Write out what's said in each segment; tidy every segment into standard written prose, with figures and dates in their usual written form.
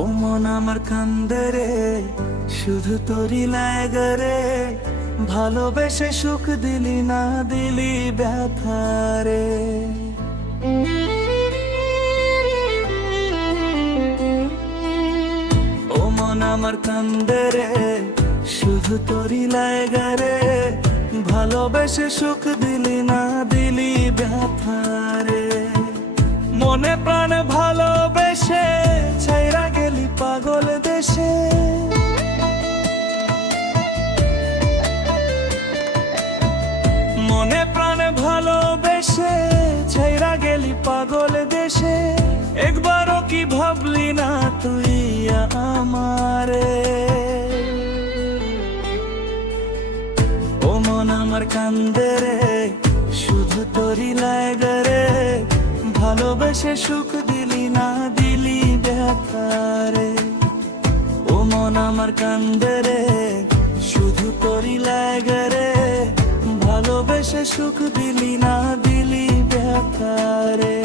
ও মন আমার কান্দে রে, শুধু তোরই লাগে রে। ভালোবেসে সুখ দিলি না, দিলি ব্যথা রে। ও মন আমার কান্দে রে, শুধু তোরই লাগে রে। ভালোবেসে সুখ দিলি না, দিলি ব্যথা রে। মনে প্রাণে ভালোবেসে ছাইরা গেলি পাগল দেশে। মনে প্রাণে ভালোবেসে ছাইরা গেলি পাগল দেশে। একবারও কি ভাবলি না তুই আমারে? ও মন আমার কান্দে রে, শুধু তোরই লাগে রে। ভালোবেসে সুখ দিলি না, দিলি ব্যথা রে। ও মন আমার কান্দে রে, শুধু তোরই লাগে রে। ভালোবেসে সুখ দিলি না, দিলি ব্যথা রে।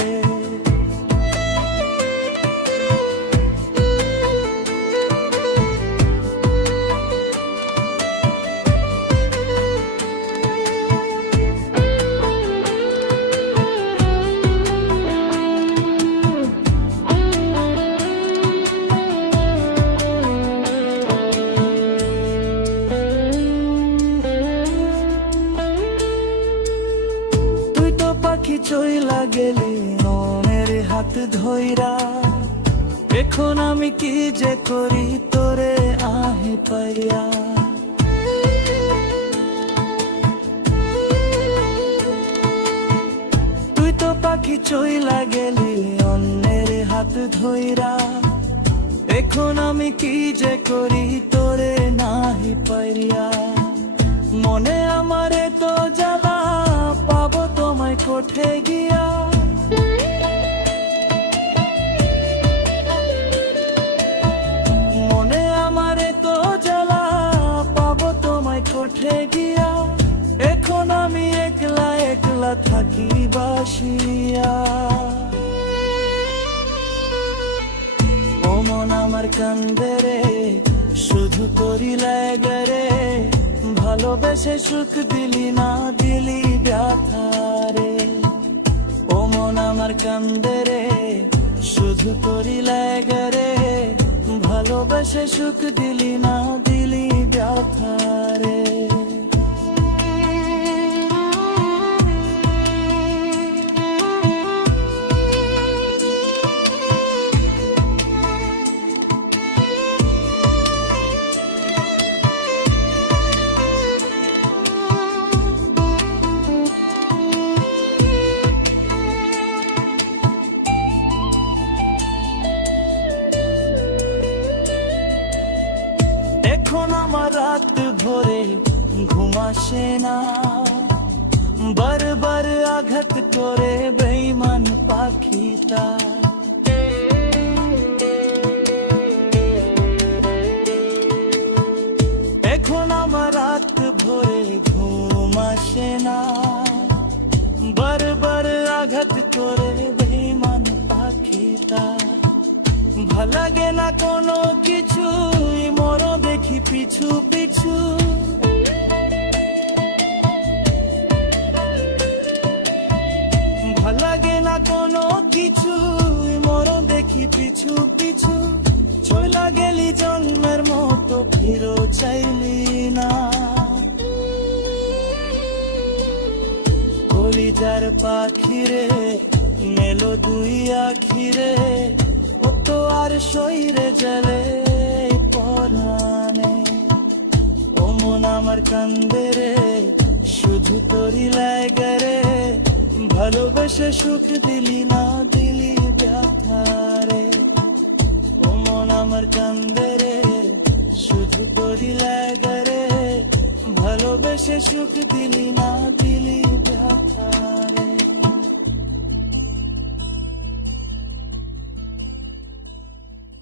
পাখি চইলা গেলি মনের হাত ধইরা। এখন আমি কি যে করি তোরে আহে পাইয়া। তুই তো পাখি চইলা গেলি অন্যের হাত ধইরা। এখন আমি কি যে করি তোরে নাহি পাইয়া। মনে আমারে তো জ্বালা, পাবো তোমায় কোঠে গিয়া। মনে আমারে তো জ্বালা, পাবো তোমায় কোঠে গিয়া। এখন আমি একলা একলা থাকি বাসিয়া। ও মন আমার কান্দে রে, শুধু তোরই লাগে রে। ভালোবেসে সুখ দিলি না, দিলি ব্যথা রে। ও মন আমার কান্দে রে, শুধু তোরই লাগে রে। ভালোবেসে সুখ দিলি না, দিলি ব্যথা রে। এখন আমার রাত ভরে ঘুম আসে না। বারবার আঘাত করে বেঈমান পাখিটা। এখন আমার রাত ভরে ঘুম আসে না। বারবার আঘাত করে বেঈমান পাখিটা। ভাল লাগে না কোনো কিছু, মরো দেখি পিছু পিছু। ভাল লাগে না কোনো কিছু, মরো দেখি পিছু পিছু। চইলা গেলি জন্মের মতো, ফিরো চাইলি না। কলিজার পাখিরে মেলো দুই আখিরে। ও তো আর শরীরে জলে পরানে। ও মন আমার কান্দে রে, শুধু তোরই লাগে রে। ভালোবেসে সুখ দিলি না, দিলি ব্যথা রে। ও মন আমার কান্দে রে, শুধু তোরই লাগে রে। ভালোবেসে সুখ দিলি না, দিলি ব্যথা।